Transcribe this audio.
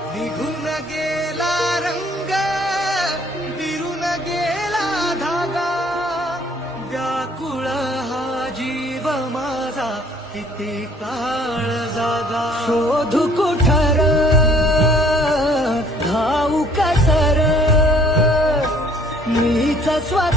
निघून गेला रंग, विरून गेला धागा, व्याकुळ हा जीव माझा किती काळ जागा. शोधू कुठर धावू कसर, मीच स्वतः